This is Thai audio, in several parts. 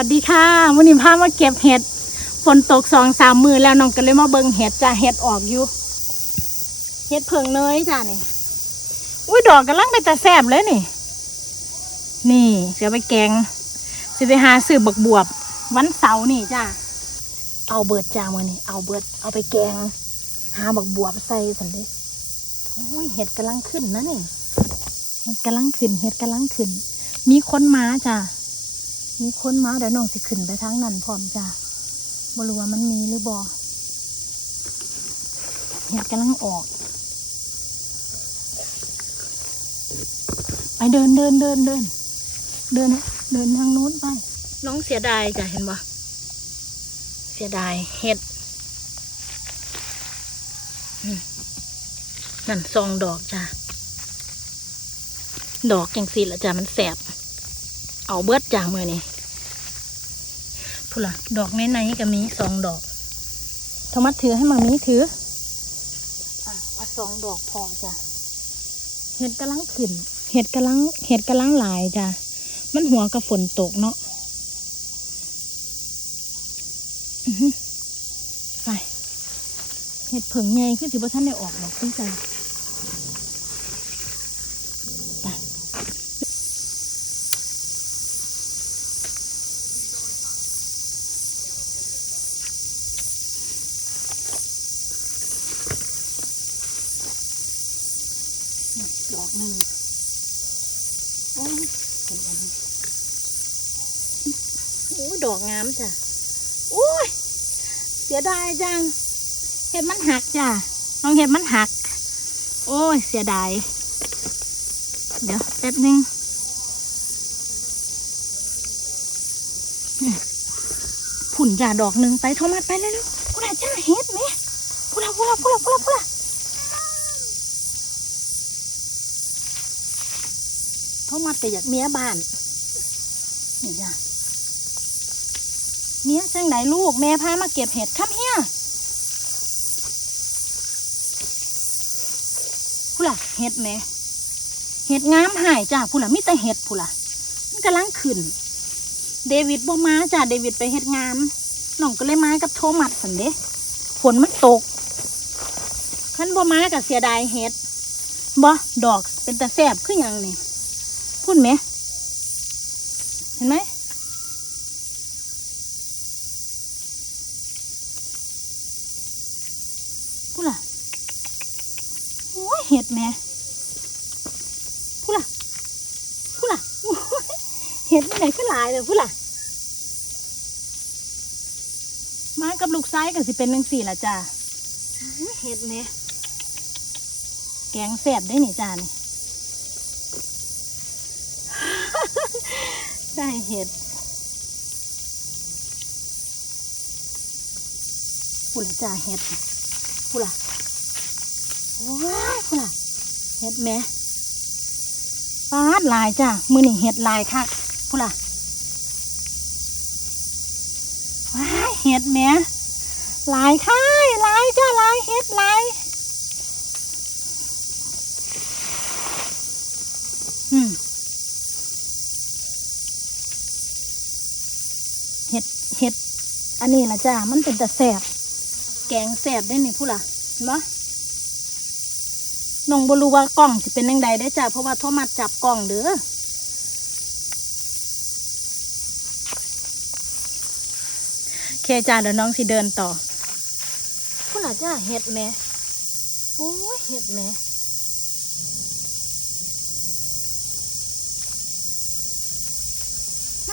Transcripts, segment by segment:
วัสดีค่ะวันนี้พามาเก็บเห็ดฝนตกสองสามมือแล้วน้องก็เลยมาเบิ่งเห็ดจ้าเห็ดออกอยู่เห็ดเพิงเนยจ้านี่อุ้ยดอกกำลังไปแต่แสบเลยนี่ นี่เดี๋ยวไปแกงจะไปหาซื้อบักบวบ วันเสาร์นี่จ้าเอาเบิดจ้ามือนี่เอาเบิดเอาไปแกง หาบักบวบใส่สันเดโอ้ยเห็ดกำลังขึ้นนะนี่เห็ดกำลังขึ้นเห็ดกำลังขึ้น มีคนมาจ้า มีคนมาเดี๋ยวน้องสิขึ้นไปทางนั้นพร้อมจ้าบ่รู้ว่ามันมีหรือบ่เห็ดกำลังออก ไปเดินเดินเดินเดิน เดินเดินทางนู้นไป น้องเสียดายจ้ะเห็นบ่เสียดายเห็ดนั่นซองดอกจ้ะดอกจังสีละจ้ะมันแสบ เอาเบิดจ้ามือนี่พุ่นละดอกในในก็มีสองดอกโทมัสถือให้มามีถืออะว่าสองดอกพอจ้ะเห็ดกำลังขึ้น เห็ดกำลัง เห็ดกำลังหลายจ้ะ มันหัวกับฝนตกเนาะอื้อหือไป เห็ดเผิงไงคือสิบ่ท่านได้ออกดอกพี่จ้ะ หนึ่งโอ้ยเห็นอันนี้โอ้ยดอกงามจ้ะโอ้ยเสียดายจัง เห็ดมันหักจ้ะน้องเห็ดมันหัก โอ้ย เสียดาย เดี๋ยวแป๊บนึงนี่ผุ่นจ้าดอกหนึ่งไปโทรมาไปเลยลูกพูดละจ้าเห็ดไหมพูดละพูดละพูดละพูดละพูละ เขามาแต่อยากเมียบ้าน นี่จ้ะเมียจังไหนลูก แม่พามาเก็บเห็ดครับเฮียผู้ล่ะเห็ดแม่เห็ดงามหายจ้ะผู้ล่ะมีแต่เห็ดผู้ล่ะมันกำลังขึ้น เดวิดบ่มาจ้ะเดวิดไปเห็ดงามน้องก็เลยมากับโทมัสสันเดะฝนมันตกขันบ่มากับเสียดายเห็ดบ่ดอกเป็นตาแสบขึ้นอย่างนี่ พูดไหม เห็นไหมพูดล่ะโอ้ยเห็ดแม่พูดล่ะพูดล่ะโอ้ยเห็ดที่ไหนก็หลายเลยพูดล่ะมากับลูกซ้ายกันสิเป็นหนึ่งสี่ละจ้าโอ้ยเห็ดแม่แกงแสบได้นี่จ้านี่ ได้เห็ดพูละจ้าเห็ดพูละโอ้ยพูละเห็ดแม่ปาดลายจ้ามือนี่เห็ดลายค่ะพูละว้าเห็ดแม่ลายค่ะลายจ้าลายเห็ดลายอืม เห็ดเห็ด อันนี้ละจ้า มันเป็นแต่แสบ แกงแสบได้นี่ผู้ล่ะเห็นปะน้องบรู้ว่ากล้องสิเป็นยังไงได้จ้า เพราะว่าโทรมาจับกล้องเด้อโอเคจ้าเดี๋ยวน้องสิเดินต่อผู้ล่ะจ้าเห็ดแม่โอ้ยเห็ดแม่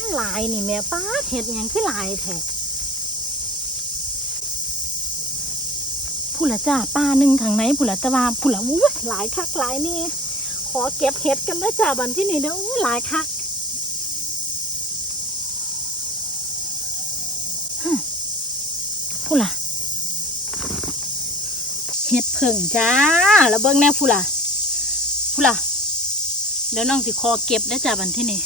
มันหลายนี่แม่ป้าดเห็ดหยังคือหลายแท้ผู้ละจ้าป้าหนึ่งข้างในผู้ละตะวาผู้ละอู้หลายคักหลายนี่ ขอเก็บเห็ดกันนะจ้าบันที่นี่เด้ออู้หลายคักฮึผู้ละเห็ดเพิ่งจ้า แล้วเบิ้งแน่ผู้ละผู้ละเดี๋ยวน้องสิขอเก็บได้อจ้าบันที่นี่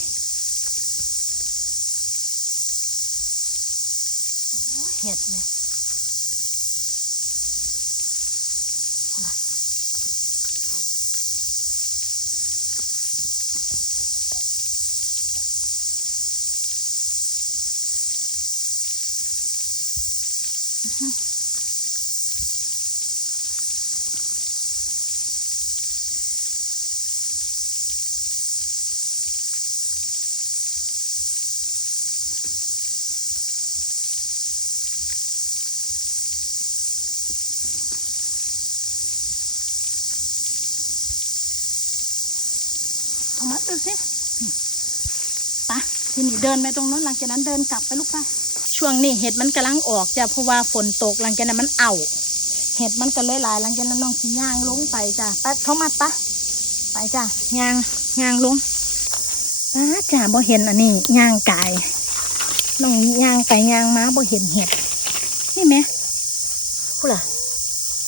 ดูสิไปะทีนี้เดินไปตรงนู้นหลังจากนั้นเดินกลับไปลูกไปช่วงนี้เห็ดมันกำลังออกจ้ะเพราะว่าฝนตกหลังจากนั้นมันเอาเห็ดมันก็เลยหลายหลังจากนั้นน้องสิย่างลงไปจ้ะไปโทมัสปะไปจ้ะย่างย่างลงป้าจ้ะบ่เห็นอันนี้ย่างไกายน้องย่างไปย่างม้าบ่เห็นเห็ดนี่ไหมพูล่ะ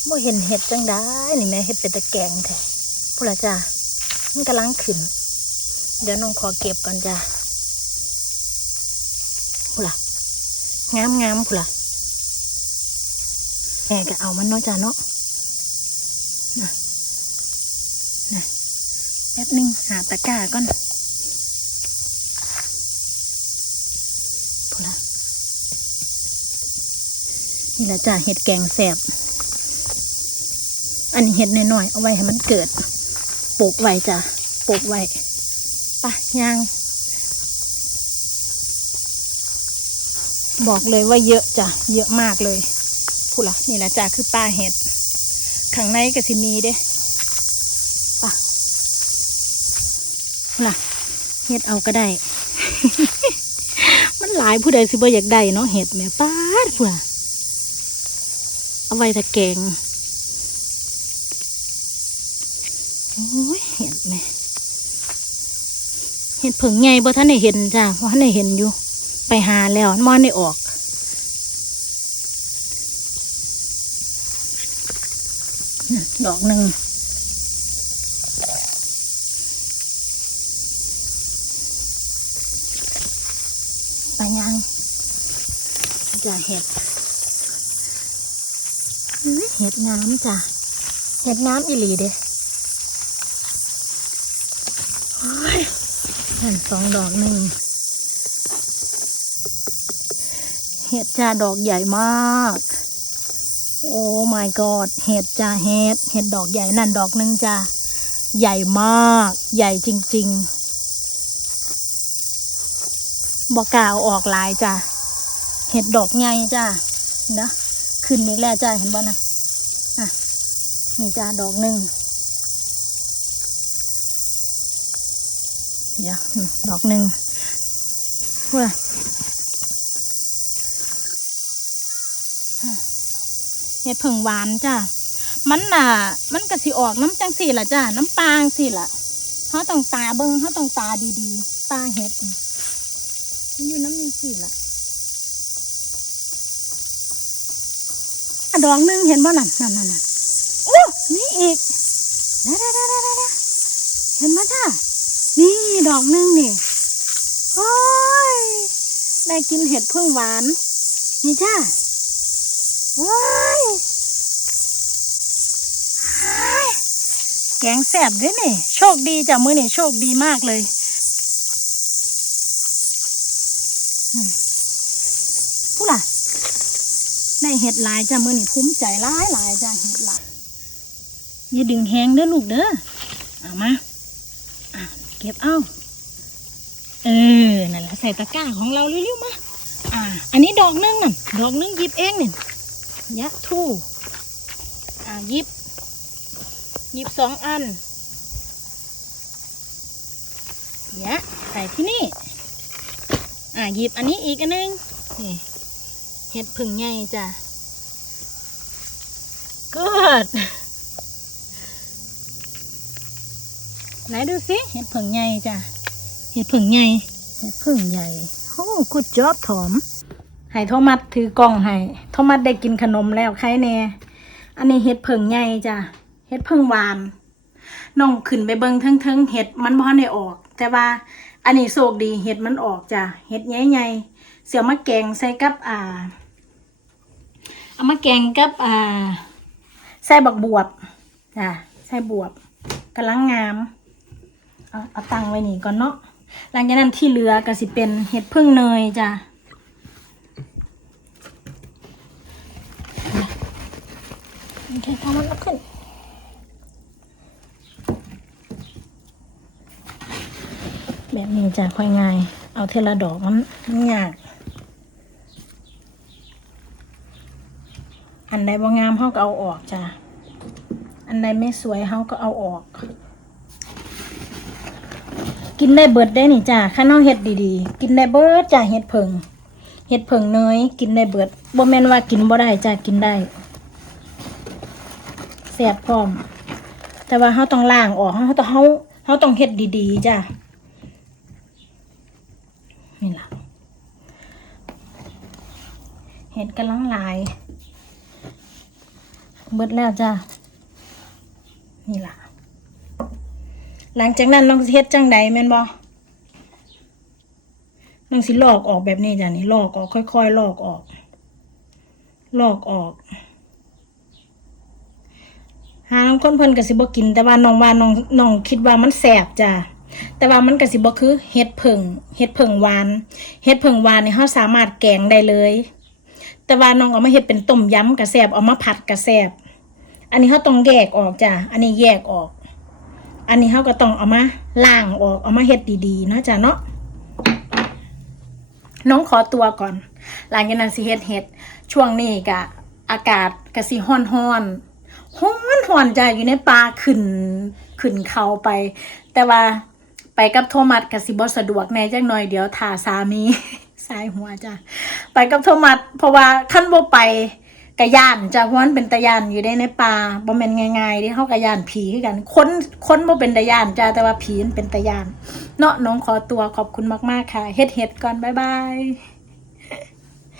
บ่เห็นเห็ดจังได้นี่แม่เห็ดเป็นตะแกงแท้พูล่ะจ้ะมันกำลังขึ้น เดี๋ยวน้องขอเก็บก่อนจ้ะพูล่ะงามงามพูล่ะแม่ก็เอามันเนาะจ้ะเนาะนะนะแป๊บนึงหาตะกร้าก่อนพูล่ะนี่แหละจ้ะเห็ดแกงแสบอันนี้เห็ดน้อยๆเอาไว้ให้มันเกิดปลูกไว้จ้ะปลูกไว้ ปะยาง บอกเลยว่าเยอะจ้ะ เยอะมากเลยพูดละนี่แหละจ้ะคือป้าเห็ดข้างในก็สิมีเด้ปะพูดละเห็ดเอาก็ได้ มันหลายผู้ใดสิบ่อยากได้เนาะเห็ดแม่ป้าดพูดละเอาไว้ตะแกงโอ้ยเห็นไหม เห็นผึ่งไงบ่ท่านได้เห็นจ้าเพราะท่านได้เห็นอยู่ ไปหาแล้วมอนได้ออกดอกหนึ่งไปยังจะเห็ดเห็ดงามจ้ะเห็ดงามอีหลีเด้ ห็นสองดอกหนึ่งเห็ดจ้าดอกใหญ่มาก โอ้ my god เห็ดจ้าเห็ดเห็ดดอกใหญ่นั่นดอกหนึ่งจ้าใหญ่มาก ใหญ่จริง ๆบอกกล้าเออกหลายจ้าเห็ดดอกใหญ่จ้านะขึ้นอีกแล้วจ้าเห็นบ่นะอะนี่จ้าดอกหนึ่ง เดี๋ยวอืมดอกหนึ่งพูดอะไรอะเห็ดผึ่งหวานจ้ะ มันน่ะ มันก็สิออกน้ำจังสี่ละจ้ะ น้ำปางสี่ละเขาต้องตาเบิ้งเขาต้องตาดีๆ ตาเห็ดมันอยู่น้ำยังสี่ละอะดอกหนึงเห็นบ่นั่นนั่นนั่นนั่นโอ้นี่อีกได้ได้ได้ได้เห็นไหมจ้ะ นี่ดอกหนึงนี่โอ้ยได้กินเห็ดพึ่งหวาน นี่จ้าว้ายแกงแสบด้วยนี่ โชคดีจ้ะมือนี่โชคดีมากเลยอืมพูดล่ะได้เห็ดหลายจ้ะมือนี่ภูมิใจหลายหลายจ้ะเห็ดหลายอย่าดึงแหงเด้อลูกเด้อเอามา เก็บเอาเออ นั่นแหละใส่ตะกร้าของเราเร็วๆมาอ่า อันนี้ดอกนึงน่ะดอกนึงหยิบเองเนี่ยยะทู่อ่าหยิบหยิบสองอันยะใส่ที่นี่ อ่าหยิบอันนี้อีกอันนึงนี่เห็ดผึ่งใหญ่จ้ะ good ไหนดูสิเห็ดผึ่งใหญ่จ้ะเห็ดผึ่งใหญ่เห็ดผึ่งใหญ่โอ้กุดจอบถอมให้โทมัสถือกล่องให้โทมัสได้กินขนมแล้วใครแน่อันนี้เห็ดผึ่งใหญ่จ้ะเห็ดผึ่งหวานน้องขึ้นไปเบิ่งเทิงๆเห็ดมันบ่ทันได้ออก แต่ว่าอันนี้โชคดีเห็ดมันออกจ้ะเห็ดใหญ่ๆเสียวมาแกงใส่กับอ่าเอามาแกงกับอ่าใส่บักบวบจ้ะใส่บวบกำลังงาม เอาเอาตังไว้นี่ก่อนเนาะหลังจากนั้นที่เหลือก็สิเป็นเห็ดพึ่งเนยจ้ะโอเคทำมันขึ้นแบบนี้จะค่อยง่าย เอาเทละดอกมันมันยาก อันใดบ่งามเฮาก็เอาออกจ้ะ อันใดไม่สวยเฮาก็เอาออก กินได้เบิดได้นี่จ้ะข้าน้องเฮ็ดดีๆ กินได้เบิดจ้ะเฮ็ดเพิงเฮ็ดเพิงเนยกินได้เบิดบ่แม่นว่ากินบ่ได้จ้ะกินได้แซ่บพร้อม แต่ว่าเฮาต้องล้างออกเฮาต้องเฮาเฮาต้องเฮ็ดดีๆจ้ะนี่ล่ะเฮ็ดกำลังลาย เบิดแล้วจ้ะนี่ล่ะ หลังจากนั้นน้องสิเฮ็ดจังใดแม่นบ่น้องสิลอกออกแบบนี้จ้ะนี่ลอกออกค่อยๆลอกออก ลอกออก หาน้องคนเพิ่นก็สิบ่กิน แต่ว่าน้องว่าน้องน้องคิดว่ามันแสบจ้ะแต่ว่ามันก็สิบ่คือเห็ดเผิงเห็ดเผิงหวานเห็ดเผิงหวานนี่เฮาสามารถแกงได้เลย แต่ว่าน้องเอามาเฮ็ดเป็นต้มยำก็แซ่บเอามาผัดก็แซ่บอันนี้เฮาต้องแยกออกจ้ะ อันนี้แยกออก อันนี้เขาก็ต้องเอามาล้างออกเอามาเฮ็ดดีๆนะจ๊ะเนาะน้องขอตัวก่อน หลังจากนั้นสิเฮ็ดเฮ็ดช่วงนี้กะอากาศกะสิฮ้อนฮ้อนฮ้อนฮ้อนจ้ะอยู่ในป่าขึ้นขึ้นเขาไป แต่ว่าไปกับโทมัสกะสิบ่สะดวกแน่จักหน่อยเดี๋ยวถ่าสามีสายหัวจ้ะไปกับโทมัสเพราะว่าขั้นบ่ไป กะย่านจ้ะเพราะมันเป็นตะยานอยู่ได้ในป่าบ่แม่นง่ายๆที่เฮากะย่านผีคือกันคนคนบ่เป็นตะยานจ้ะแต่ว่าผีมันเป็นตะยาน เนาะน้องขอตัวขอบคุณมากๆค่ะ เฮ็ดเฮ็ดก่อนบ๊ายบาย